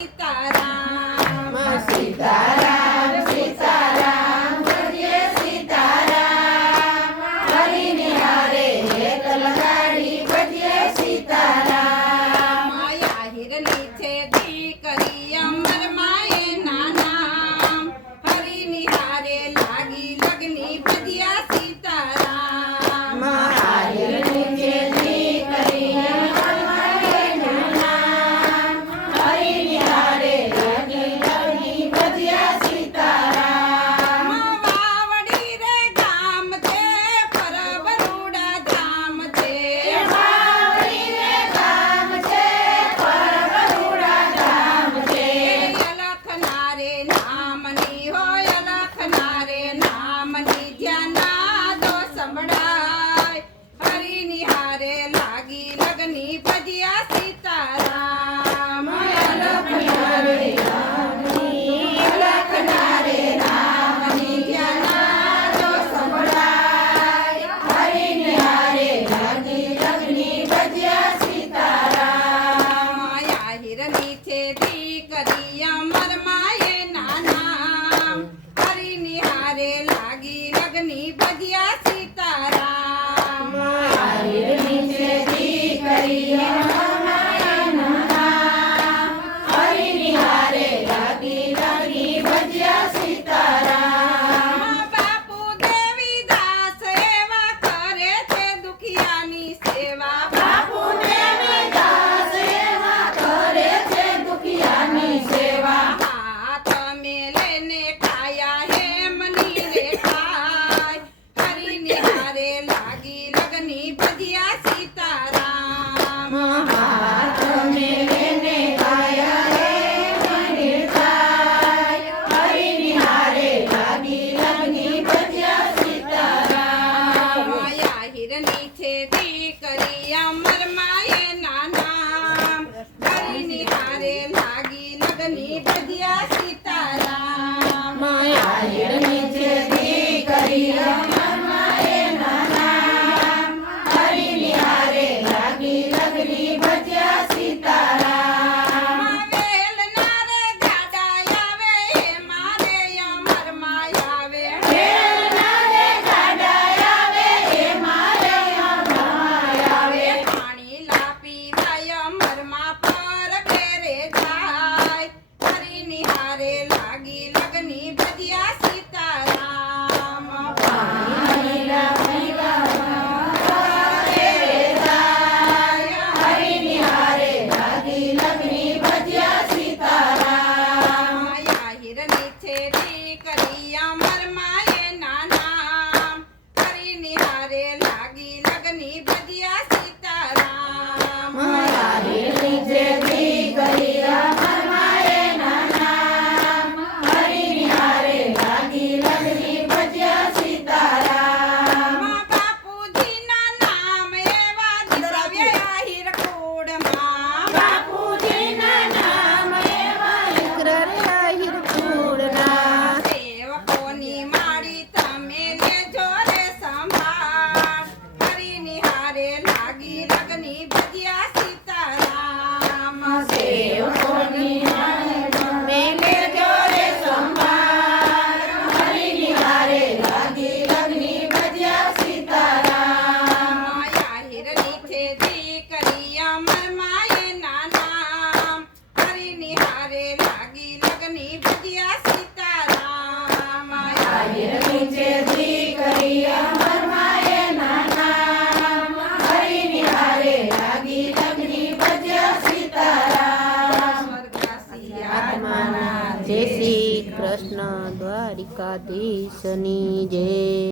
सीताराम सीताराम सीताराम भजिए सीताराम हरि निहारे हेतल गाड़ी भजिए सीताराम माया हिरनी छे दीकरी अमर माए नाम हरि निहारे लागी लगनी भजिया सीताराम माया हिरनी छे दीकरी अमर माए नाम हरि निहारे लागी लगनी भजिया सीताराम वावड़ी रे गाम छे परबरुड़ा धाम छे वावड़ी रे गाम छे परबरुड़ा धाम छे अलखनारे नामनी हो अलखनारे नामनी ज्ञाना दो संभळाय हरि निहारे लागी लगनी भजिया सीताराम अलखनारे नामनी ज्ञाना दो संभळाय हरि निहारे लागी लगनी भजिया सीताराम माया हिरनी छे दीकरी अमर माए नाम हरि निहारे लागी लगनी भजिया सीताराम हिरनी छे दीकरी अमर नाम हरि निहारे लागी लगनी भजिया सीताराम बापू देवी दास एवा करे छे दुखियानी सेवा बापू देवी दास एवा करे छे दुखियानी सेवा हाथ मेले ने खाया है मनी रे खाय हरि निहारे लागी लगनी भजिया सीताराम हाथ मेरे ने गाया रे मनी खाय हरि निहारे लागी लगनी भजिया सीताराम माया हिरनी छे दीकरी अमर माए नाम हरि निहारे लागी लगनी भजिया सीताराम माया हिरनी छे दीकरी अमर माए नाम हरि निहारे लागी लगनी भजिया सीताराम वेल नारे गाड़ा आवे मारे अमर माया आवे वेल नारे गाड़ा आवे हे मारे अमर आवे पाणी लापी जाय अमर मा पर बेरे जाय हरि निहारे लागी लगनी भजिया सीताराम पानी लगा रे जाय हरि निहारे लागी लगनी भजिया सीताराम माया हिरनी छे दीकरी अमर माए नाम हरि निहारे लागी लगनी भजिया सीताराम माया हिरनी छे दीकरी अमर माए नाम हरि निहारे लागी लगनी भजिया सीताराम બાપુજીના નામ એવા દ્રવ્ય આહિર કુળમાં બાપુજીના નામ એવા હિર કુળના સેવકોની માળી તમે લેજો રે સંભાળ હરિ નિહારે લાગી લગની ભજ્યા સીતારામ સેવકોની મેલે જોરે સંભાળ હરિ નિહારે લાગી લગની ભજ્યા सीताराम માયા હિરની છે દીકરી અમર માએ નામ હરિ નિહારે લાગી લગની ભજ્યા સીતારામ हिरनी छे दीकरी अमर माए नाम हरि निहारे लागी लगनी भजया सीताराम સ્વર્ગવાસી आत्माना जय श्री कृष्ण द्वारिकाधीशनी जय।